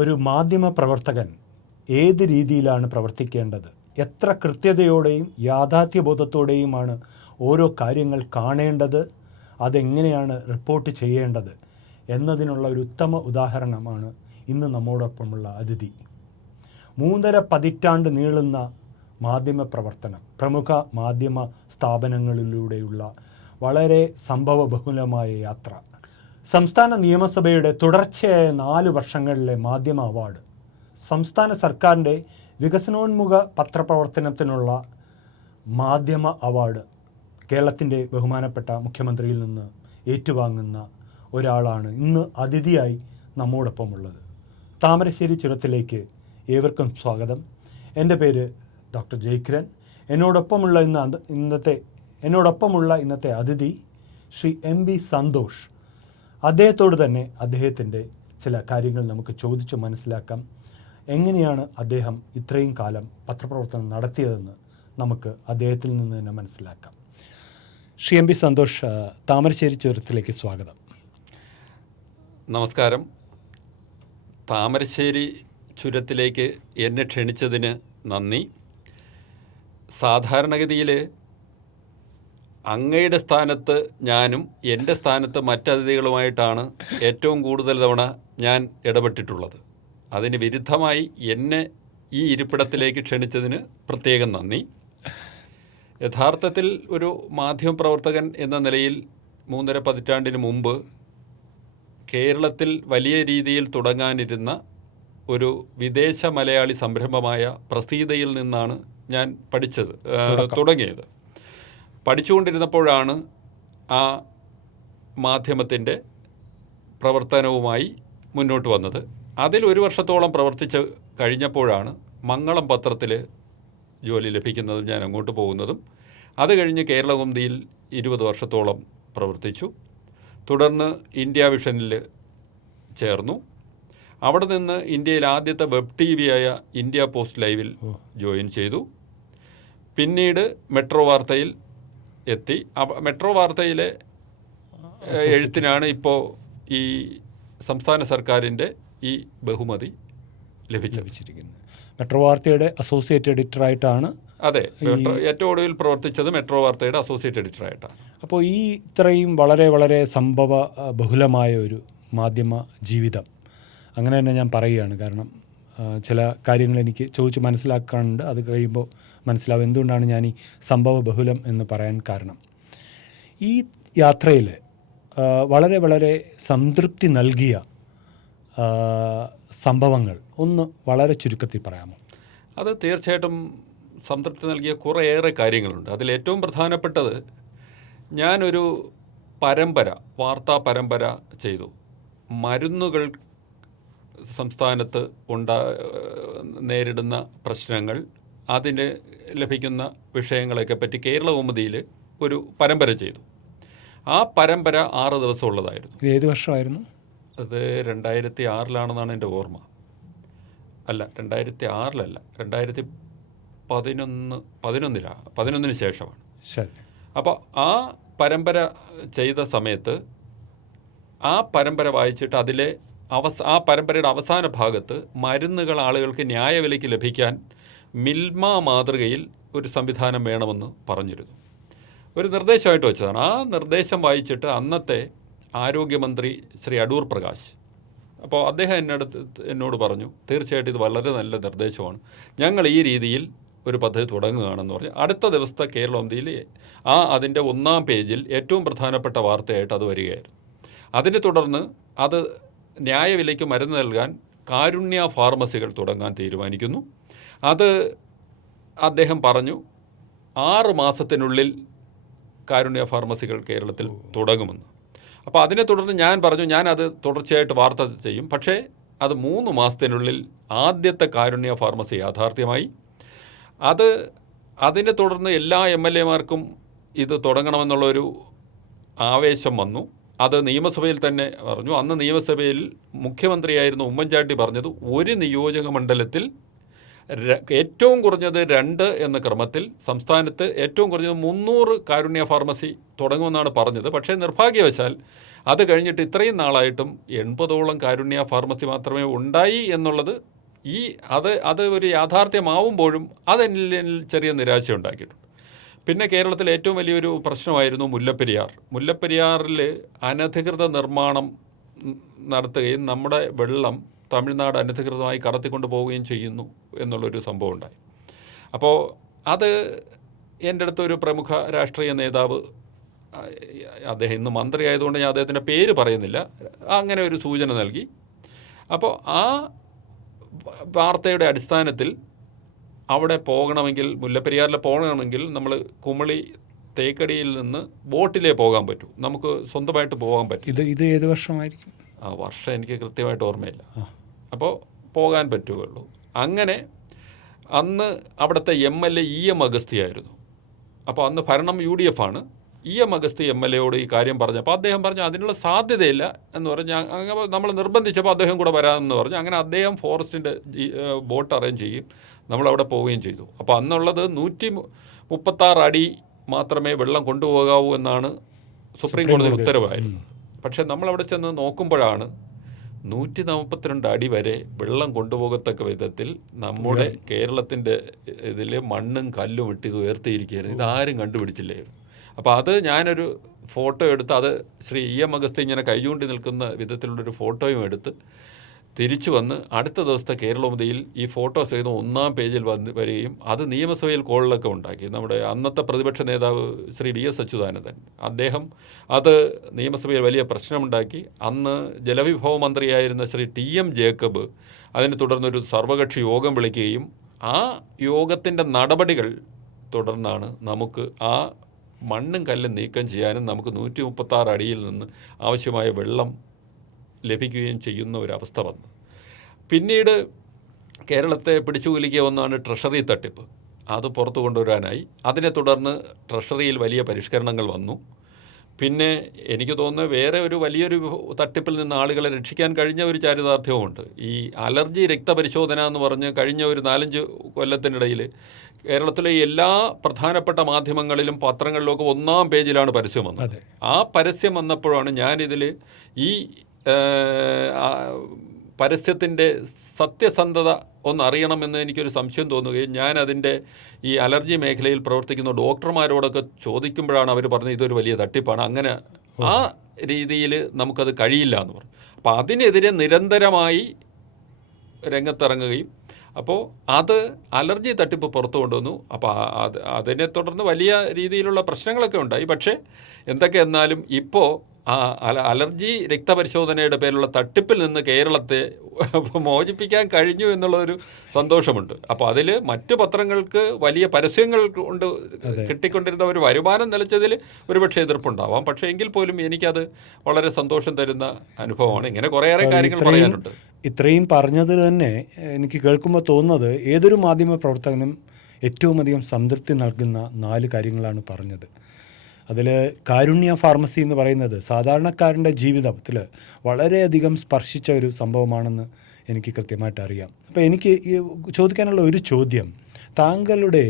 ഒരു മാധ്യമ പ്രവർത്തകൻ ഏത് രീതിയിലാണ് പ്രവർത്തിക്കേണ്ടത്, എത്ര കൃത്യതയോടെയും യാഥാർത്ഥ്യബോധത്തോടെയുമാണ് ഓരോ കാര്യങ്ങൾ കാണേണ്ടത്, അതെങ്ങനെയാണ് റിപ്പോർട്ട് ചെയ്യേണ്ടത് എന്നതിനുള്ള ഒരു ഉത്തമ ഉദാഹരണമാണ് ഇന്ന് നമ്മോടൊപ്പമുള്ള അതിഥി. 3.5 പതിറ്റാണ്ട് നീളുന്ന മാധ്യമ പ്രവർത്തനം, പ്രമുഖ മാധ്യമ സ്ഥാപനങ്ങളിലൂടെയുള്ള വളരെ സംഭവബഹുലമായ യാത്ര, സംസ്ഥാന നിയമസഭയുടെ തുടർച്ചയായ 4 വർഷങ്ങളിലെ മാധ്യമ അവാർഡ്, സംസ്ഥാന സർക്കാരിൻ്റെ വികസനോന്മുഖ പത്രപ്രവർത്തനത്തിനുള്ള മാധ്യമ അവാർഡ് കേരളത്തിൻ്റെ ബഹുമാനപ്പെട്ട മുഖ്യമന്ത്രിയിൽ നിന്ന് ഏറ്റുവാങ്ങുന്ന ഒരാളാണ് ഇന്ന് അതിഥിയായി നമ്മോടൊപ്പമുള്ളത്. താമരശ്ശേരി ചുരത്തിലേക്ക് ഏവർക്കും സ്വാഗതം. എൻ്റെ പേര് ഡോക്ടർ ജയകിരൺ. എന്നോടൊപ്പമുള്ള ഇന്നത്തെ അതിഥി ശ്രീ MB സന്തോഷ്. അദ്ദേഹത്തോട് തന്നെ അദ്ദേഹത്തിൻ്റെ ചില കാര്യങ്ങൾ നമുക്ക് ചോദിച്ചു മനസ്സിലാക്കാം. എങ്ങനെയാണ് അദ്ദേഹം ഇത്രയും കാലം പത്രപ്രവർത്തനം നടത്തിയതെന്ന് നമുക്ക് അദ്ദേഹത്തിൽ നിന്ന് തന്നെ മനസ്സിലാക്കാം. ശ്രീ MB സന്തോഷ്, താമരശ്ശേരി ചുരത്തിലേക്ക് സ്വാഗതം. നമസ്കാരം. താമരശ്ശേരി ചുരത്തിലേക്ക് എന്നെ ക്ഷണിച്ചതിന് നന്ദി. സാധാരണഗതിയിൽ അങ്ങയുടെ സ്ഥാനത്ത് ഞാനും എൻ്റെ സ്ഥാനത്ത് മറ്റതിഥികളുമായിട്ടാണ് ഏറ്റവും കൂടുതൽ തവണ ഞാൻ ഇടപെട്ടിട്ടുള്ളത്. അതിന് വിരുദ്ധമായി എന്നെ ഈ ഇരിപ്പിടത്തിലേക്ക് ക്ഷണിച്ചതിന് പ്രത്യേകം നന്ദി. യഥാർത്ഥത്തിൽ ഒരു മാധ്യമപ്രവർത്തകൻ എന്ന നിലയിൽ 3.5 പതിറ്റാണ്ടിന് മുമ്പ് കേരളത്തിൽ വലിയ രീതിയിൽ തുടങ്ങാനിരുന്ന ഒരു വിദേശ മലയാളി സംരംഭമായ പ്രസീതയിൽ നിന്നാണ് ഞാൻ തുടങ്ങിയത്. പഠിച്ചുകൊണ്ടിരുന്നപ്പോഴാണ് ആ മാധ്യമത്തിൻ്റെ പ്രവർത്തനവുമായി മുന്നോട്ട് വന്നത്. അതിൽ 1 വർഷത്തോളം പ്രവർത്തിച്ച് കഴിഞ്ഞപ്പോഴാണ് മംഗളം പത്രത്തിൽ ജോലി ലഭിക്കുന്നതും ഞാൻ അങ്ങോട്ട് പോകുന്നതും. അത് കഴിഞ്ഞ് കേരളകൗമുദിയിൽ 20 വർഷത്തോളം പ്രവർത്തിച്ചു. തുടർന്ന് ഇന്ത്യ വിഷനിൽ ചേർന്നു. അവിടെ നിന്ന് ഇന്ത്യയിൽ ആദ്യത്തെ വെബ് TV ആയ ഇന്ത്യ പോസ്റ്റ് ലൈവിൽ ജോയിൻ ചെയ്തു. പിന്നീട് മെട്രോ വാർത്തയിൽ എത്തി. മെട്രോ വാർത്തയിലെ എഴുത്തിനാണ് ഇപ്പോൾ ഈ സംസ്ഥാന സർക്കാരിൻ്റെ ഈ ബഹുമതി ലഭിച്ചിരിക്കുന്നത്. മെട്രോ വാർത്തയുടെ അസോസിയേറ്റ് എഡിറ്ററായിട്ടാണ്. അതെ, ഏറ്റവും ഒടുവിൽ പ്രവർത്തിച്ചത് മെട്രോ വാർത്തയുടെ അസോസിയേറ്റ് എഡിറ്ററായിട്ടാണ്. അപ്പോൾ ഈ ഇത്രയും വളരെ വളരെ സംഭവ ബഹുലമായ ഒരു മാധ്യമ ജീവിതം, അങ്ങനെ തന്നെ ഞാൻ പറയുകയാണ്. കാരണം ചില കാര്യങ്ങൾ എനിക്ക് ചോദിച്ച് മനസ്സിലാക്കാനുണ്ട്. അത് കഴിയുമ്പോൾ മനസ്സിലാവും എന്തുകൊണ്ടാണ് ഞാൻ ഈ സംഭവ ബഹുലം എന്ന് പറയാൻ കാരണം. ഈ യാത്രയിൽ വളരെ വളരെ സംതൃപ്തി നൽകിയ സംഭവങ്ങൾ ഒന്ന് വളരെ ചുരുക്കത്തിൽ പറയാമോ? അത് തീർച്ചയായിട്ടും സംതൃപ്തി നൽകിയ കുറേയേറെ കാര്യങ്ങളുണ്ട്. അതിൽ ഏറ്റവും പ്രധാനപ്പെട്ടത്, ഞാനൊരു വാർത്താ പരമ്പര ചെയ്തു. മരുന്നുകൾ സംസ്ഥാനത്ത് നേരിടുന്ന പ്രശ്നങ്ങൾ, അതിന് ലഭിക്കുന്ന വിഷയങ്ങളൊക്കെ പറ്റി കേരളകൗമുദിയിൽ ഒരു പരമ്പര ചെയ്തു. ആ പരമ്പര 6 ദിവസമുള്ളതായിരുന്നു. ഏത് വർഷമായിരുന്നു അത്? 2006 എൻ്റെ ഓർമ്മ. അല്ല, 2006 2011 ശേഷമാണ്. ശരി. അപ്പോൾ ആ പരമ്പര ചെയ്ത സമയത്ത് ആ പരമ്പര വായിച്ചിട്ട് ആ പരമ്പരയുടെ അവസാന ഭാഗത്ത് മരുന്നുകൾ ആളുകൾക്ക് ന്യായവിലയ്ക്ക് ലഭിക്കാൻ മിൽമ മാതൃകയിൽ ഒരു സംവിധാനം വേണമെന്ന് പറഞ്ഞിരുന്നു. ഒരു നിർദ്ദേശമായിട്ട് വെച്ചതാണ്. ആ നിർദ്ദേശം വായിച്ചിട്ട് അന്നത്തെ ആരോഗ്യമന്ത്രി ശ്രീ അടൂർ പ്രകാശ്, അപ്പോൾ അദ്ദേഹം എന്നോട് പറഞ്ഞു, തീർച്ചയായിട്ടും ഇത് വളരെ നല്ല നിർദ്ദേശമാണ്, ഞങ്ങൾ ഈ രീതിയിൽ ഒരു പദ്ധതി തുടങ്ങുകയാണെന്ന് പറഞ്ഞ് അടുത്ത ദിവസത്തെ കേരളകൗമുദിയിൽ അതിൻ്റെ 1-ാം പേജിൽ ഏറ്റവും പ്രധാനപ്പെട്ട വാർത്തയായിട്ട് അത് വരികയായിരുന്നു. അതിനെ തുടർന്ന് അത് ന്യായവിലയ്ക്ക് മരുന്ന് നൽകാൻ കാരുണ്യ ഫാർമസികൾ തുടങ്ങാൻ തീരുമാനിക്കുന്നു. അത് അദ്ദേഹം പറഞ്ഞു 6 മാസത്തിനുള്ളിൽ കാരുണ്യ ഫാർമസികൾ കേരളത്തിൽ തുടങ്ങുമെന്ന്. അപ്പോൾ അതിനെ തുടർന്ന് ഞാൻ പറഞ്ഞു, ഞാനത് തുടർച്ചയായിട്ട് വാർത്ത ചെയ്യും. പക്ഷേ അത് 3 മാസത്തിനുള്ളിൽ ആദ്യത്തെ കാരുണ്യ ഫാർമസി യാഥാർത്ഥ്യമായി. അതിനെ തുടർന്ന് എല്ലാ MLA മാർക്കും ഇത് തുടങ്ങണമെന്നുള്ളൊരു ആവേശം വന്നു. അത് നിയമസഭയിൽ തന്നെ പറഞ്ഞു. അന്ന് നിയമസഭയിൽ മുഖ്യമന്ത്രിയായിരുന്ന ഉമ്മൻചാണ്ടി പറഞ്ഞത്, ഒരു നിയോജക മണ്ഡലത്തിൽ ഏറ്റവും കുറഞ്ഞത് 2 എന്ന ക്രമത്തിൽ സംസ്ഥാനത്ത് ഏറ്റവും കുറഞ്ഞത് 300 കാരുണ്യ ഫാർമസി തുടങ്ങുമെന്നാണ് പറഞ്ഞത്. പക്ഷേ നിർഭാഗ്യവശാൽ അത് കഴിഞ്ഞിട്ട് ഇത്രയും നാളായിട്ടും 80ഓളം കാരുണ്യ ഫാർമസി മാത്രമേ ഉണ്ടായി എന്നുള്ളത് അത് ഒരു യാഥാർത്ഥ്യമാവുമ്പോഴും അതെന്നിൽ ചെറിയ നിരാശ ഉണ്ടാക്കിയിട്ടുണ്ട്. പിന്നെ കേരളത്തിലെ ഏറ്റവും വലിയൊരു പ്രശ്നമായിരുന്നു മുല്ലപ്പെരിയാറിൽ അനധികൃത നിർമ്മാണം നടത്തുകയും നമ്മുടെ വെള്ളം തമിഴ്നാട് അനധികൃതമായി കടത്തിക്കൊണ്ട് പോവുകയും ചെയ്യുന്നു എന്നുള്ളൊരു സംഭവം ഉണ്ടായി. അപ്പോൾ അത് എൻ്റെ അടുത്തൊരു പ്രമുഖ രാഷ്ട്രീയ നേതാവ്, അദ്ദേഹം ഇന്ന് മന്ത്രി ആയതുകൊണ്ട് ഞാൻ അദ്ദേഹത്തിൻ്റെ പേര് പറയുന്നില്ല, അങ്ങനെ ഒരു സൂചന നൽകി. അപ്പോൾ ആ വാർത്തയുടെ അടിസ്ഥാനത്തിൽ അവിടെ പോകണമെങ്കിൽ, മുല്ലപ്പെരിയാറിൽ പോകണമെങ്കിൽ നമ്മൾ കുമളി തേക്കടിയിൽ നിന്ന് ബോട്ടിലേ പോകാൻ പറ്റൂ, നമുക്ക് സ്വന്തമായിട്ട് പോകാൻ പറ്റും. ഇത് ഏത് വർഷമായിരിക്കും? ആ വർഷം എനിക്ക് കൃത്യമായിട്ട് ഓർമ്മയില്ല. അപ്പോൾ പോകാൻ പറ്റുകയുള്ളൂ. അങ്ങനെ അന്ന് അവിടുത്തെ MLA EM അഗസ്തി ആയിരുന്നു. അപ്പോൾ അന്ന് ഭരണം UDF ആണ്. EM അഗസ്തി MLA ഈ കാര്യം പറഞ്ഞപ്പോൾ അദ്ദേഹം പറഞ്ഞു അതിനുള്ള സാധ്യതയില്ല എന്ന് പറഞ്ഞ് നമ്മൾ നിർബന്ധിച്ചപ്പോൾ അദ്ദേഹം കൂടെ വരാമെന്ന് പറഞ്ഞു. അങ്ങനെ അദ്ദേഹം ഫോറസ്റ്റിൻ്റെ ബോട്ട് അറേഞ്ച് ചെയ്യും, നമ്മളവിടെ പോവുകയും ചെയ്തു. അപ്പോൾ അന്നുള്ളത് 136 അടി മാത്രമേ വെള്ളം കൊണ്ടുപോകാവൂ എന്നാണ് സുപ്രീം കോടതിയുടെ ഉത്തരവായിരുന്നത്. പക്ഷേ നമ്മളവിടെ ചെന്ന് നോക്കുമ്പോഴാണ് 142 അടി വരെ വെള്ളം കൊണ്ടുപോകത്തക്ക വിധത്തിൽ നമ്മുടെ കേരളത്തിൻ്റെ ഇതിൽ മണ്ണും കല്ലും ഇട്ട് ഇത് ഉയർത്തിയിരിക്കുകയായിരുന്നു. ഇതാരും കണ്ടുപിടിച്ചില്ലായിരുന്നു. അപ്പോൾ അത് ഞാനൊരു ഫോട്ടോ എടുത്ത്, അത് ശ്രീ EM അഗസ്തി ഇങ്ങനെ കൈചൂണ്ടി നിൽക്കുന്ന വിധത്തിലുള്ളൊരു ഫോട്ടോയും എടുത്ത് തിരിച്ചു വന്ന് അടുത്ത ദിവസത്തെ കേരളോദയയിൽ ഈ ഫോട്ടോ സഹിതം 1-ാം പേജിൽ വരികയും അത് നിയമസഭയിൽ കോളിലൊക്കെ ഉണ്ടാക്കി. നമ്മുടെ അന്നത്തെ പ്രതിപക്ഷ നേതാവ് ശ്രീ VS അച്യുതാനന്ദൻ, അദ്ദേഹം അത് നിയമസഭയിൽ വലിയ പ്രശ്നമുണ്ടാക്കി. അന്ന് ജലവിഭവ മന്ത്രിയായിരുന്ന ശ്രീ TM ജേക്കബ് അതിനെ തുടർന്നൊരു സർവകക്ഷി യോഗം വിളിക്കുകയും ആ യോഗത്തിൻ്റെ നടപടികൾ തുടർന്നാണ് നമുക്ക് ആ മണ്ണും കല്ലും നീക്കം ചെയ്യാനും നമുക്ക് 136 അടിയിൽ നിന്ന് ആവശ്യമായ വെള്ളം ലഭിക്കുകയും ചെയ്യുന്ന ഒരവസ്ഥ വന്നു. പിന്നീട് കേരളത്തെ പിടിച്ചുകുലുക്കിയ ഒന്നാണ് ട്രഷറി തട്ടിപ്പ്. അത് പുറത്തു കൊണ്ടുവരാനായി. അതിനെ തുടർന്ന് ട്രഷറിയിൽ വലിയ പരിഷ്കരണങ്ങൾ വന്നു. പിന്നെ എനിക്ക് തോന്നുന്നത് വേറെ ഒരു വലിയൊരു തട്ടിപ്പിൽ നിന്ന് ആളുകളെ രക്ഷിക്കാൻ കഴിഞ്ഞ ഒരു ചാരിതാർത്ഥ്യവുമുണ്ട്. ഈ അലർജി രക്തപരിശോധന എന്ന് പറഞ്ഞ് കഴിഞ്ഞ ഒരു 4-5 കൊല്ലത്തിനിടയിൽ കേരളത്തിലെ എല്ലാ പ്രധാനപ്പെട്ട മാധ്യമങ്ങളിലും പത്രങ്ങളിലൊക്കെ 1-ാം പേജിലാണ് പരസ്യം വന്നത്. ആ പരസ്യം വന്നപ്പോഴാണ് ഞാനിതിൽ ഈ പരസ്യത്തിൻ്റെ സത്യസന്ധത ഒന്നറിയണമെന്ന് എനിക്കൊരു സംശയം തോന്നുകയും ഞാനതിൻ്റെ ഈ അലർജി മേഖലയിൽ പ്രവർത്തിക്കുന്ന ഡോക്ടർമാരോടൊക്കെ ചോദിക്കുമ്പോഴാണ് അവർ പറഞ്ഞത് ഇതൊരു വലിയ തട്ടിപ്പാണ്, അങ്ങനെ ആ രീതിയിൽ നമുക്കത് കഴിയില്ല എന്ന് പറഞ്ഞു. അപ്പോൾ അതിനെതിരെ നിരന്തരമായി രംഗത്തിറങ്ങുകയും അപ്പോൾ അത് അലർജി തട്ടിപ്പ് പുറത്തു കൊണ്ടുവന്നു. അപ്പോൾ അതിനെ തുടർന്ന് വലിയ രീതിയിലുള്ള പ്രശ്നങ്ങളൊക്കെ ഉണ്ടായി. പക്ഷേ എന്തൊക്കെ എന്നാലും ഇപ്പോൾ അലർജി രക്തപരിശോധനയുടെ പേരിലുള്ള തട്ടിപ്പിൽ നിന്ന് കേരളത്തെ മോചിപ്പിക്കാൻ കഴിഞ്ഞു എന്നുള്ളൊരു സന്തോഷമുണ്ട്. അപ്പോൾ അതിൽ മറ്റു പത്രങ്ങൾക്ക് വലിയ പരസ്യങ്ങൾ കൊണ്ട് കിട്ടിക്കൊണ്ടിരുന്ന ഒരു വരുമാനം നിലച്ചതിൽ ഒരുപക്ഷെ എതിർപ്പുണ്ടാവാം. പക്ഷേ എങ്കിൽ പോലും എനിക്കത് വളരെ സന്തോഷം തരുന്ന അനുഭവമാണ്. ഇങ്ങനെ കുറേയേറെ കാര്യങ്ങൾ പറയാനുണ്ട്. ഇത്രയും പറഞ്ഞത് തന്നെ എനിക്ക് കേൾക്കുമ്പോൾ തോന്നുന്നത് ഏതൊരു മാധ്യമ പ്രവർത്തകനും ഏറ്റവും അധികം സംതൃപ്തി നൽകുന്ന 4 കാര്യങ്ങളാണ് പറഞ്ഞത്. അതിൽ കാരുണ്യ ഫാർമസി എന്ന് പറയുന്നത് സാധാരണക്കാരൻ്റെ ജീവിതത്തിൽ വളരെയധികം സ്പർശിച്ച ഒരു സംഭവമാണെന്ന് എനിക്ക് കൃത്യമായിട്ട് അറിയാം. അപ്പോൾ എനിക്ക് ചോദിക്കാനുള്ള ഒരു ചോദ്യം, താങ്കളുടെ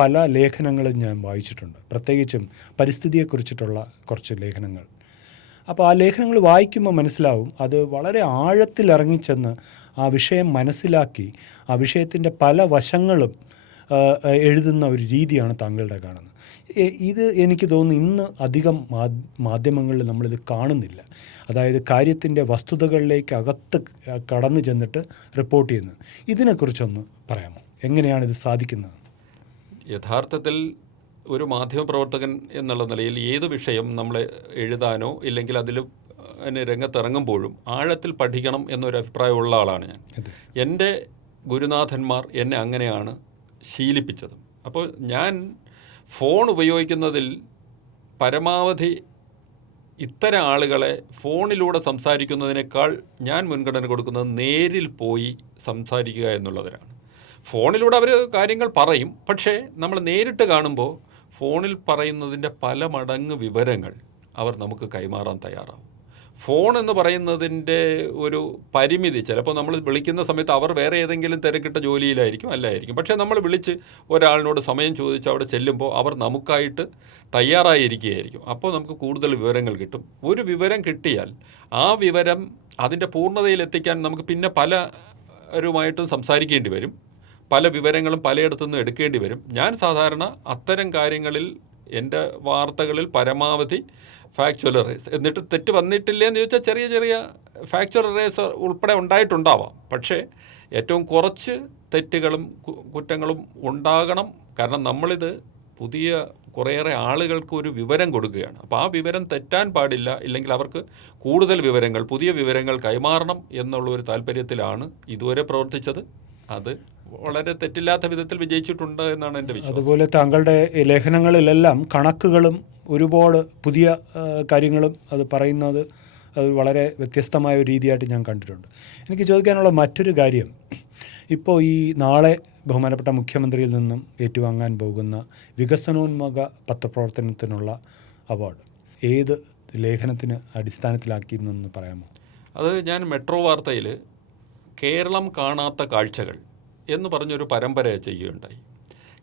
പല ലേഖനങ്ങളും ഞാൻ വായിച്ചിട്ടുണ്ട്, പ്രത്യേകിച്ചും പരിസ്ഥിതിയെക്കുറിച്ചിട്ടുള്ള കുറച്ച് ലേഖനങ്ങൾ. അപ്പോൾ ആ ലേഖനങ്ങൾ വായിക്കുമ്പോൾ മനസ്സിലാവും അത് വളരെ ആഴത്തിലിറങ്ങിച്ചെന്ന് ആ വിഷയം മനസ്സിലാക്കി ആ വിഷയത്തിൻ്റെ പല വശങ്ങളും എഴുതുന്ന ഒരു രീതിയാണ് താങ്കളുടെ കാണുന്നത്. ഇത് എനിക്ക് തോന്നുന്നു ഇന്ന് അധികം മാധ്യമങ്ങളിൽ നമ്മളിത് കാണുന്നില്ല. അതായത് കാര്യത്തിൻ്റെ വസ്തുതകളിലേക്ക് അകത്ത് കടന്നു ചെന്നിട്ട് റിപ്പോർട്ട് ചെയ്യുന്നത്. ഇതിനെക്കുറിച്ചൊന്ന് പറയാമോ? എങ്ങനെയാണിത് സാധിക്കുന്നത്? യഥാർത്ഥത്തിൽ ഒരു മാധ്യമപ്രവർത്തകൻ എന്നുള്ള നിലയിൽ ഏത് വിഷയം നമ്മൾ എഴുതാനോ ഇല്ലെങ്കിൽ അതിൽ രംഗത്തിറങ്ങുമ്പോഴും ആഴത്തിൽ പഠിക്കണം എന്നൊരു അഭിപ്രായമുള്ള ആളാണ് ഞാൻ. എൻ്റെ ഗുരുനാഥന്മാർ എന്നെ അങ്ങനെയാണ് ശീലിപ്പിച്ചത്. അപ്പോൾ ഞാൻ ഫോൺ ഉപയോഗിക്കുന്നതിൽ പരമാവധി ഇത്തരം ആളുകളെ ഫോണിലൂടെ സംസാരിക്കുന്നതിനേക്കാൾ ഞാൻ മുൻഗണന കൊടുക്കുന്നത് നേരിൽ പോയി സംസാരിക്കുക എന്നുള്ളതിനാണ്. ഫോണിലൂടെ അവർ കാര്യങ്ങൾ പറയും, പക്ഷേ നമ്മൾ നേരിട്ട് കാണുമ്പോൾ ഫോണിൽ പറയുന്നതിൻ്റെ പല മടങ്ങ് വിവരങ്ങൾ അവർ നമുക്ക് കൈമാറാൻ തയ്യാറാവും. ഫോൺ എന്ന് പറയുന്നതിൻ്റെ ഒരു പരിമിതി, ചിലപ്പോൾ നമ്മൾ വിളിക്കുന്ന സമയത്ത് അവർ വേറെ ഏതെങ്കിലും തിരക്കിട്ട ജോലിയിലായിരിക്കും, അല്ലായിരിക്കും. പക്ഷേ നമ്മൾ വിളിച്ച് ഒരാളിനോട് സമയം ചോദിച്ച് അവിടെ ചെല്ലുമ്പോൾ അവർ നമുക്കായിട്ട് തയ്യാറായിരിക്കുകയായിരിക്കും. അപ്പോൾ നമുക്ക് കൂടുതൽ വിവരങ്ങൾ കിട്ടും. ഒരു വിവരം കിട്ടിയാൽ ആ വിവരം അതിൻ്റെ പൂർണ്ണതയിലെത്തിക്കാൻ നമുക്ക് പിന്നെ പലരുമായിട്ടും സംസാരിക്കേണ്ടി വരും. പല വിവരങ്ങളും പലയിടത്തു നിന്നും എടുക്കേണ്ടി വരും. ഞാൻ സാധാരണ അത്തരം കാര്യങ്ങളിൽ എൻ്റെ വാർത്തകളിൽ പരമാവധി ഫാക്ച്വൽ എറേസ്, എന്നിട്ട് തെറ്റ് വന്നിട്ടില്ലേന്ന് ചോദിച്ചാൽ ചെറിയ ചെറിയ ഫാക്ച്വൽ എറേസ് ഉൾപ്പെടെ ഉണ്ടായിട്ടുണ്ടാവാം. പക്ഷേ ഏറ്റവും കുറച്ച് തെറ്റുകളും കുറ്റങ്ങളും ഉണ്ടാകണം. കാരണം നമ്മളിത് പുതിയ കുറേയേറെ ആളുകൾക്ക് ഒരു വിവരം കൊടുക്കുകയാണ്. അപ്പോൾ ആ വിവരം തെറ്റാൻ പാടില്ല, ഇല്ലെങ്കിൽ അവർക്ക് കൂടുതൽ വിവരങ്ങൾ, പുതിയ വിവരങ്ങൾ കൈമാറണം എന്നുള്ളൊരു താല്പര്യത്തിലാണ് ഇതുവരെ പ്രവർത്തിച്ചത്. അത് വളരെ തെറ്റില്ലാത്ത വിധത്തിൽ വിജയിച്ചിട്ടുണ്ട് എന്നാണ് എൻ്റെ വിശ്വാസം. അതുപോലെ താങ്കളുടെ ലേഖനങ്ങളിലെല്ലാം കണക്കുകളും ഒരുപാട് പുതിയ കാര്യങ്ങളും അത് പറയുന്നത് അത് വളരെ വ്യത്യസ്തമായ ഒരു രീതിയായിട്ട് ഞാൻ കണ്ടിട്ടുണ്ട്. എനിക്ക് ചോദിക്കാനുള്ള മറ്റൊരു കാര്യം, ഇപ്പോൾ ഈ നാളെ ബഹുമാനപ്പെട്ട മുഖ്യമന്ത്രിയിൽ നിന്നും ഏറ്റുവാങ്ങാൻ പോകുന്ന വികസനോന്മുഖ പത്രപ്രവർത്തനത്തിനുള്ള അവാർഡ് ഏത് ലേഖനത്തിന് അടിസ്ഥാനത്തിലാക്കിയെന്നൊന്ന് പറയാമോ? അത് ഞാൻ മെട്രോ വാർത്തയിൽ കേരളം കാണാത്ത കാഴ്ചകൾ എന്ന് പറഞ്ഞൊരു പരമ്പര ചെയ്യുകയുണ്ടായി.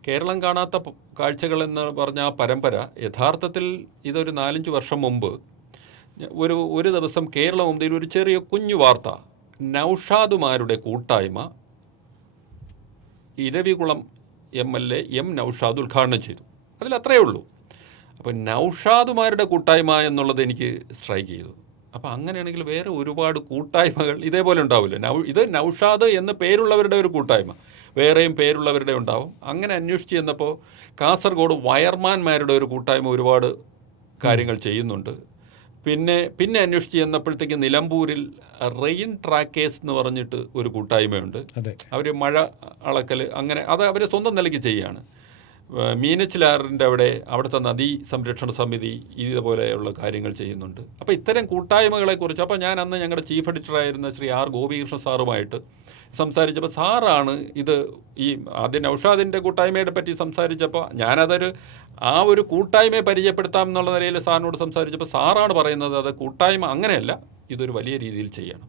കേരളം കാണാത്ത കാഴ്ചകൾ എന്ന് പറഞ്ഞ ആ പരമ്പര യഥാർത്ഥത്തിൽ ഇതൊരു 4-5 വർഷം മുമ്പ് ഒരു ദിവസം കേരള മുമ്പിൽ ഒരു ചെറിയ കുഞ്ഞു വാർത്ത, നൗഷാദുമാരുടെ കൂട്ടായ്മ ഇരവികുളം MLA M. നൗഷാദ് ഉദ്ഘാടനം ചെയ്തു. അതിലത്രയേ ഉള്ളൂ. അപ്പോൾ നൗഷാദുമാരുടെ കൂട്ടായ്മ എന്നുള്ളത് എനിക്ക് സ്ട്രൈക്ക് ചെയ്തു. അപ്പോൾ അങ്ങനെയാണെങ്കിൽ വേറെ ഒരുപാട് കൂട്ടായ്മകൾ ഇതേപോലെ ഉണ്ടാവില്ല. ഇത് നൗഷാദ് എന്ന് പേരുള്ളവരുടെ ഒരു കൂട്ടായ്മ, വേറെയും പേരുള്ളവരുടെ ഉണ്ടാവും. അങ്ങനെ അന്വേഷിച്ച് ചെന്നപ്പോൾ കാസർഗോഡ് വയർമാന്മാരുടെ ഒരു കൂട്ടായ്മ ഒരുപാട് കാര്യങ്ങൾ ചെയ്യുന്നുണ്ട്. പിന്നെ അന്വേഷിച്ച് ചെന്നപ്പോഴത്തേക്ക് നിലമ്പൂരിൽ റെയിൻ ട്രാക്കേഴ്സ് എന്ന് പറഞ്ഞിട്ട് ഒരു കൂട്ടായ്മയുണ്ട്. അവർ മഴ അളക്കൽ, അങ്ങനെ അത് അവർ സ്വന്തം നിലയ്ക്ക് ചെയ്യുകയാണ്. മീനച്ചിലാറിൻ്റെ അവിടുത്തെ നദീ സംരക്ഷണ സമിതി ഇതുപോലെയുള്ള കാര്യങ്ങൾ ചെയ്യുന്നുണ്ട്. അപ്പോൾ ഇത്തരം കൂട്ടായ്മകളെക്കുറിച്ച് അപ്പോൾ ഞാൻ അന്ന് ഞങ്ങളുടെ ചീഫ് എഡിറ്ററായിരുന്ന ശ്രീ R. ഗോപികൃഷ്ണ സാറുമായിട്ട് സംസാരിച്ചപ്പോൾ സാറാണ് ഇത് ഈ ആദ്യം നൗഷാദിൻ്റെ കൂട്ടായ്മയെ പറ്റി സംസാരിച്ചപ്പോൾ ഞാനതൊരു ആ ഒരു കൂട്ടായ്മയെ പരിചയപ്പെടുത്താം എന്നുള്ള നിലയിൽ സാറിനോട് സംസാരിച്ചപ്പോൾ സാറാണ് പറയുന്നത് അത് കൂട്ടായ്മ അങ്ങനെയല്ല, ഇതൊരു വലിയ രീതിയിൽ ചെയ്യണം.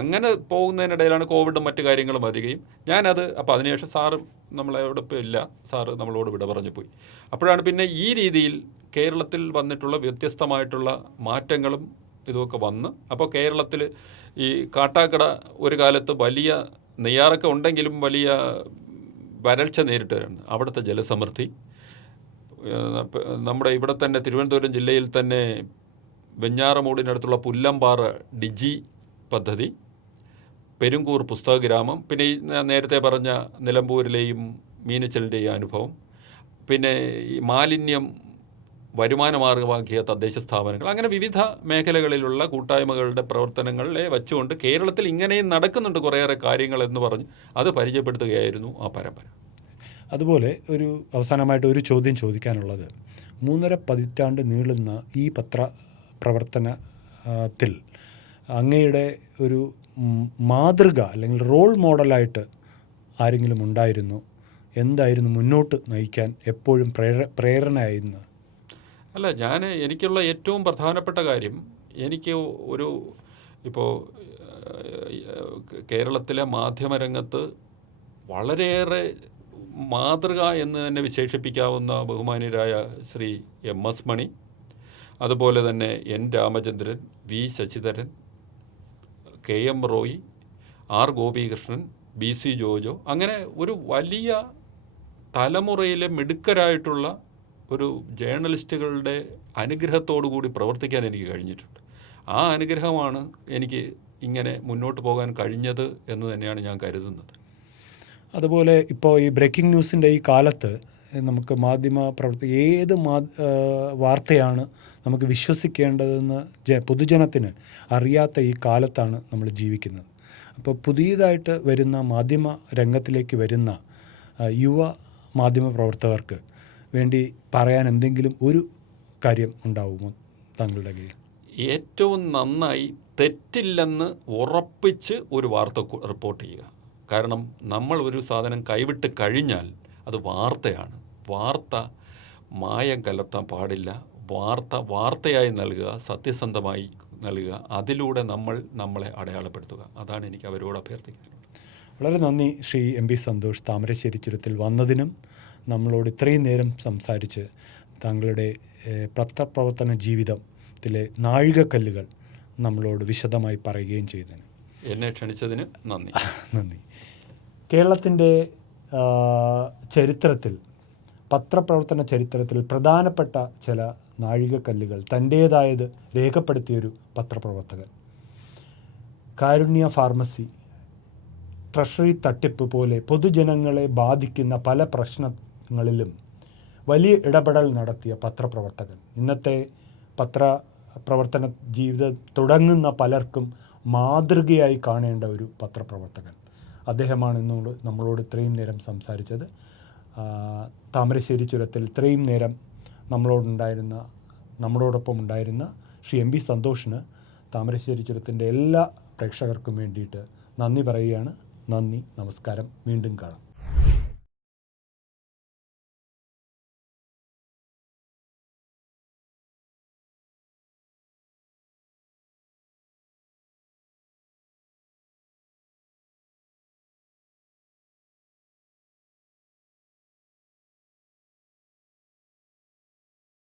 അങ്ങനെ പോകുന്നതിനിടയിലാണ് കോവിഡും മറ്റു കാര്യങ്ങളും വരികയും ഞാനത് അപ്പോൾ അതിനുശേഷം സാറ് നമ്മളോടൊപ്പം ഇല്ല, സാറ് നമ്മളോട് വിട പറഞ്ഞു പോയി. അപ്പോഴാണ് പിന്നെ ഈ രീതിയിൽ കേരളത്തിൽ വന്നിട്ടുള്ള വ്യത്യസ്തമായിട്ടുള്ള മാറ്റങ്ങളും ഇതുമൊക്കെ വന്ന്, അപ്പോൾ കേരളത്തിൽ ഈ കാട്ടാക്കട ഒരു കാലത്ത് വലിയ നെയ്യാറൊക്കെ ഉണ്ടെങ്കിലും വലിയ വരൾച്ച നേരിട്ടായിരുന്നു. അവിടുത്തെ ജലസമൃദ്ധി, നമ്മുടെ ഇവിടെ തന്നെ തിരുവനന്തപുരം ജില്ലയിൽ തന്നെ വെഞ്ഞാറമൂടിനടുത്തുള്ള പുല്ലമ്പാറ ഡിജി പദ്ധതി, പെരുങ്കൂർ പുസ്തക ഗ്രാമം, പിന്നെ ഈ നേരത്തെ പറഞ്ഞ നിലമ്പൂരിലെയും മീനച്ചലിൻ്റെയും അനുഭവം, പിന്നെ ഈ മാലിന്യം വരുമാനമാർഗമാക്കിയ തദ്ദേശ സ്ഥാപനങ്ങൾ, അങ്ങനെ വിവിധ മേഖലകളിലുള്ള കൂട്ടായ്മകളുടെ പ്രവർത്തനങ്ങളെ വച്ചുകൊണ്ട് കേരളത്തിൽ ഇങ്ങനെയും നടക്കുന്നുണ്ട് കുറേയേറെ കാര്യങ്ങൾ എന്ന് പറഞ്ഞ് അത് പരിചയപ്പെടുത്തുകയായിരുന്നു ആ പരമ്പര. അതുപോലെ ഒരു അവസാനമായിട്ട് ഒരു ചോദ്യം ചോദിക്കാനുള്ളത്, 3.5 പതിറ്റാണ്ട് നീളുന്ന ഈ പത്രപ്രവർത്തനത്തിൽ അങ്ങയുടെ ഒരു മാതൃക അല്ലെങ്കിൽ റോൾ മോഡലായിട്ട് ആരെങ്കിലും ഉണ്ടായിരുന്നു? എന്തായിരുന്നു മുന്നോട്ട് നയിക്കാൻ എപ്പോഴും പ്രേരണയായിരുന്നു? അല്ല, എനിക്കുള്ള ഏറ്റവും പ്രധാനപ്പെട്ട കാര്യം, എനിക്ക് ഇപ്പോൾ കേരളത്തിലെ മാധ്യമരംഗത്ത് വളരെയേറെ മാതൃക എന്ന് തന്നെ വിശേഷിപ്പിക്കാവുന്ന ബഹുമാന്യരായ ശ്രീ MS മണി, അതുപോലെ തന്നെ N. Ramachandran, V. Sasidharan, KM Roy, R. Gopikrishnan, BC Jojo, അങ്ങനെ ഒരു വലിയ തലമുറയിലെ മിടുക്കരായിട്ടുള്ള ഒരു ജേർണലിസ്റ്റുകളുടെ അനുഗ്രഹത്തോടു കൂടി പ്രവർത്തിക്കാൻ എനിക്ക് കഴിഞ്ഞിട്ടുണ്ട്. ആ അനുഗ്രഹമാണ് എനിക്ക് ഇങ്ങനെ മുന്നോട്ട് പോകാൻ കഴിഞ്ഞത് എന്ന് തന്നെയാണ് ഞാൻ കരുതുന്നത്. അതുപോലെ ഇപ്പോൾ ഈ ബ്രേക്കിംഗ് ന്യൂസിൻ്റെ ഈ കാലത്ത് നമുക്ക് ഏത് വാർത്തയാണ് നമുക്ക് വിശ്വസിക്കേണ്ടതെന്ന് പൊതുജനത്തിന് അറിയാത്ത ഈ കാലത്താണ് നമ്മൾ ജീവിക്കുന്നത്. അപ്പോൾ പുതിയതായിട്ട് വരുന്ന മാധ്യമ രംഗത്തിലേക്ക് വരുന്ന യുവ മാധ്യമ പ്രവർത്തകർക്ക് വേണ്ടി പറയാൻ എന്തെങ്കിലും ഒരു കാര്യം ഉണ്ടാവുമോ താങ്കളുടെ കയ്യിൽ? ഏറ്റവും നന്നായി തെറ്റില്ലെന്ന് ഉറപ്പിച്ച് ഒരു വാർത്ത റിപ്പോർട്ട് ചെയ്യുക. കാരണം നമ്മൾ ഒരു സാധനം കൈവിട്ട് കഴിഞ്ഞാൽ അത് വാർത്തയാണ്. വാർത്ത മായം കലർത്താൻ പാടില്ല. വാർത്തയായി നൽകുക, സത്യസന്ധമായി നൽകുക. അതിലൂടെ നമ്മളെ അടയാളപ്പെടുത്തുക. അതാണ് എനിക്ക് അവരോട് അഭ്യർത്ഥിക്കാനുള്ളത്. വളരെ നന്ദി ശ്രീ MP സന്തോഷ്, താമരശ്ശേരി ചുരത്തിൽ വന്നതിനും നമ്മളോട് ഇത്രയും നേരം സംസാരിച്ച് താങ്കളുടെ പത്രപ്രവർത്തന ജീവിതത്തിലെ നാഴികക്കല്ലുകൾ നമ്മളോട് വിശദമായി പറയുകയും ചെയ്തതിന്. എന്നെ ക്ഷണിച്ചതിന് നന്ദി. നന്ദി. കേരളത്തിൻ്റെ ചരിത്രത്തിൽ, പത്രപ്രവർത്തന ചരിത്രത്തിൽ പ്രധാനപ്പെട്ട ചില നാഴികക്കല്ലുകൾ തൻ്റേതായത് രേഖപ്പെടുത്തിയൊരു പത്രപ്രവർത്തകൻ. കാരുണ്യ ഫാർമസി, ട്രഷറി തട്ടിപ്പ് പോലെ പൊതുജനങ്ങളെ ബാധിക്കുന്ന പല പ്രശ്നങ്ങളിലും വലിയ ഇടപെടൽ നടത്തിയ പത്രപ്രവർത്തകൻ. ഇന്നത്തെ പത്രപ്രവർത്തന ജീവിതം തുടങ്ങുന്ന പലർക്കും മാതൃകയായി കാണേണ്ട ഒരു പത്രപ്രവർത്തകൻ. അദ്ദേഹമാണ് ഇന്നോട് നമ്മളോട് ഇത്രയും നേരം സംസാരിച്ചത്. താമരശ്ശേരി ചുരത്തിൽ ഇത്രയും നേരം നമ്മളോടൊപ്പം ഉണ്ടായിരുന്ന ശ്രീ MP സന്തോഷിന് താമരശ്ശേരി ചുരത്തിൻ്റെ എല്ലാ പ്രേക്ഷകർക്കും വേണ്ടിയിട്ട് നന്ദി പറയുകയാണ്. നന്ദി, നമസ്കാരം. വീണ്ടും കാണാം.